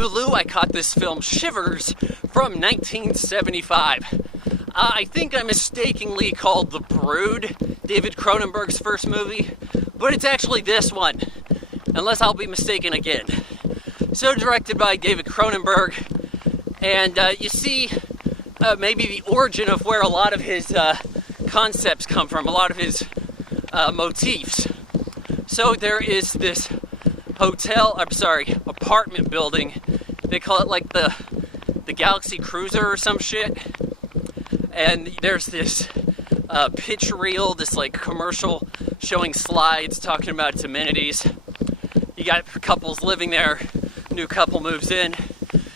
Hulu, I caught this film Shivers from 1975. I think I mistakenly called The Brood David Cronenberg's first movie, but it's actually this one, unless I'll be mistaken again. So directed by David Cronenberg, and you see maybe the origin of where a lot of his concepts come from, a lot of his motifs. So there is this apartment building. They call it like the Galaxy Cruiser or some shit. And there's this pitch reel, this like commercial showing slides talking about its amenities. You got couples living there, new couple moves in.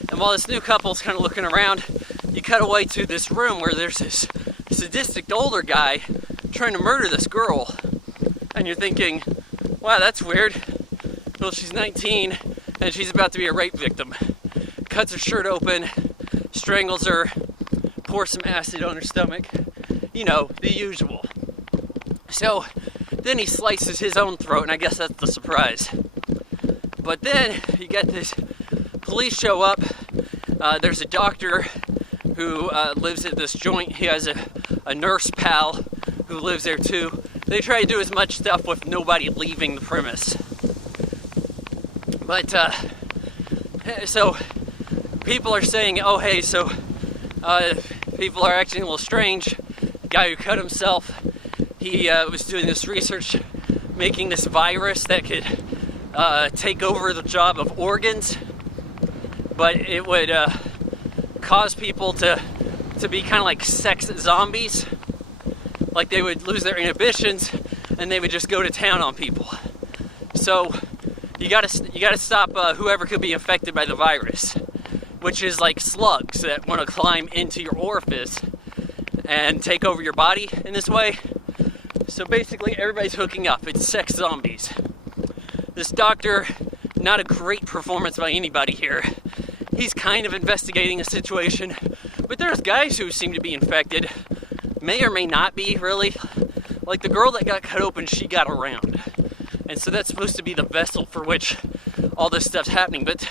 And while this new couple's kind of looking around, you cut away to this room where there's this sadistic older guy trying to murder this girl. And you're thinking, wow, that's weird. Well, she's 19 and she's about to be a rape victim. Cuts her shirt open, strangles her, pours some acid on her stomach. You know, the usual. So then he slices his own throat, and I guess that's the surprise. But then you get this police show up. There's a doctor who lives at this joint. He has a nurse pal who lives there too. They try to do as much stuff with nobody leaving the premise. But, so people are saying, oh, hey, so people are acting a little strange. The guy who cut himself, he was doing this research, making this virus that could take over the job of organs, but it would cause people to be kind of like sex zombies. Like they would lose their inhibitions and they would just go to town on people. So you gotta stop whoever could be infected by the virus, which is like slugs that want to climb into your orifice and take over your body in this way. So basically everybody's hooking up. It's sex zombies. This doctor, not a great performance by anybody here. He's kind of investigating a situation, but there's guys who seem to be infected. May or may not be, really. Like the girl that got cut open, she got around. And so that's supposed to be the vessel for which all this stuff's happening. But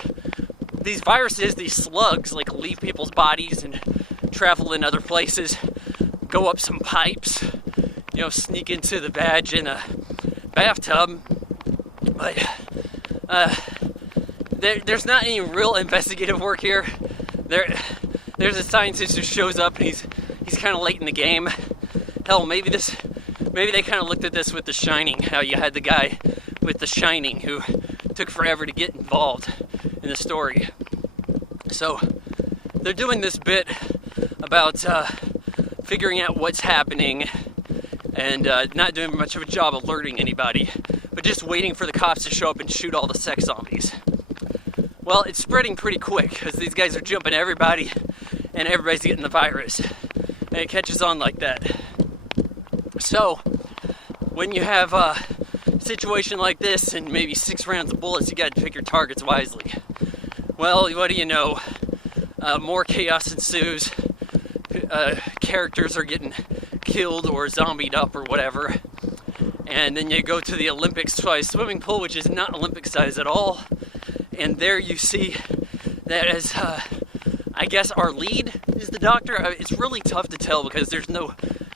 these viruses, these slugs, like leave people's bodies and travel in other places, go up some pipes, you know, sneak into the vag in a bathtub. But there's not any real investigative work here. There's a scientist who shows up and he's kind of late in the game. Hell, maybe they kind of looked at this with The Shining, how you had the guy with The Shining who took forever to get involved in the story. So they're doing this bit about figuring out what's happening and not doing much of a job alerting anybody, but just waiting for the cops to show up and shoot all the sex zombies. Well, it's spreading pretty quick because these guys are jumping everybody and everybody's getting the virus. And it catches on like that. So, when you have a situation like this and maybe 6 rounds of bullets, you gotta pick your targets wisely. Well, what do you know? More chaos ensues. Characters are getting killed or zombied up or whatever. And then you go to the Olympic-sized swimming pool, which is not Olympic size at all. And there you see that as, I guess our lead is the doctor. It's really tough to tell because there's no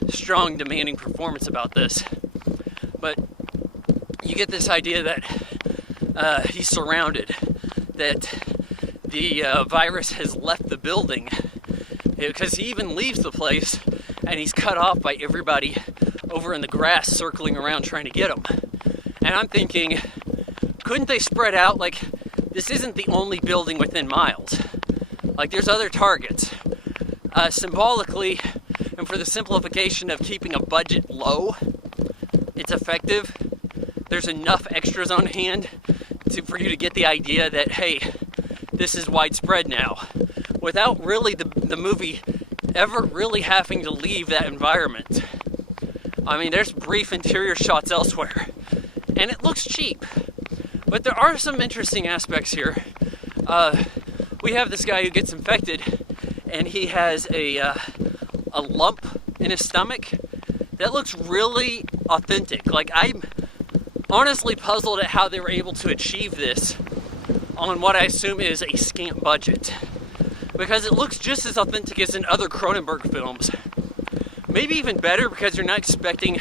strong, demanding performance about this. But you get this idea that he's surrounded, that the virus has left the building, because he even leaves the place and he's cut off by everybody over in the grass circling around trying to get him. And I'm thinking, couldn't they spread out? Like, this isn't the only building within miles. Like, there's other targets. Symbolically, and for the simplification of keeping a budget low, it's effective. There's enough extras on hand for you to get the idea that, hey, this is widespread now, without really the movie ever really having to leave that environment. I mean, there's brief interior shots elsewhere, and it looks cheap. But there are some interesting aspects here. We have this guy who gets infected, and he has a lump in his stomach that looks really authentic. Like, I'm honestly puzzled at how they were able to achieve this on what I assume is a scant budget, because it looks just as authentic as in other Cronenberg films. Maybe even better, because you're not expecting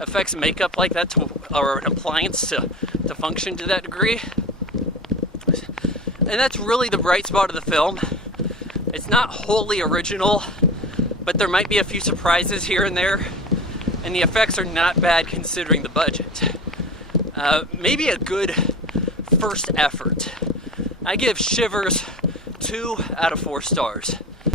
effects makeup like that or an appliance to function to that degree. And that's really the bright spot of the film. It's not wholly original, but there might be a few surprises here and there, and the effects are not bad considering the budget. Maybe a good first effort. I give Shivers 2 out of 4 stars.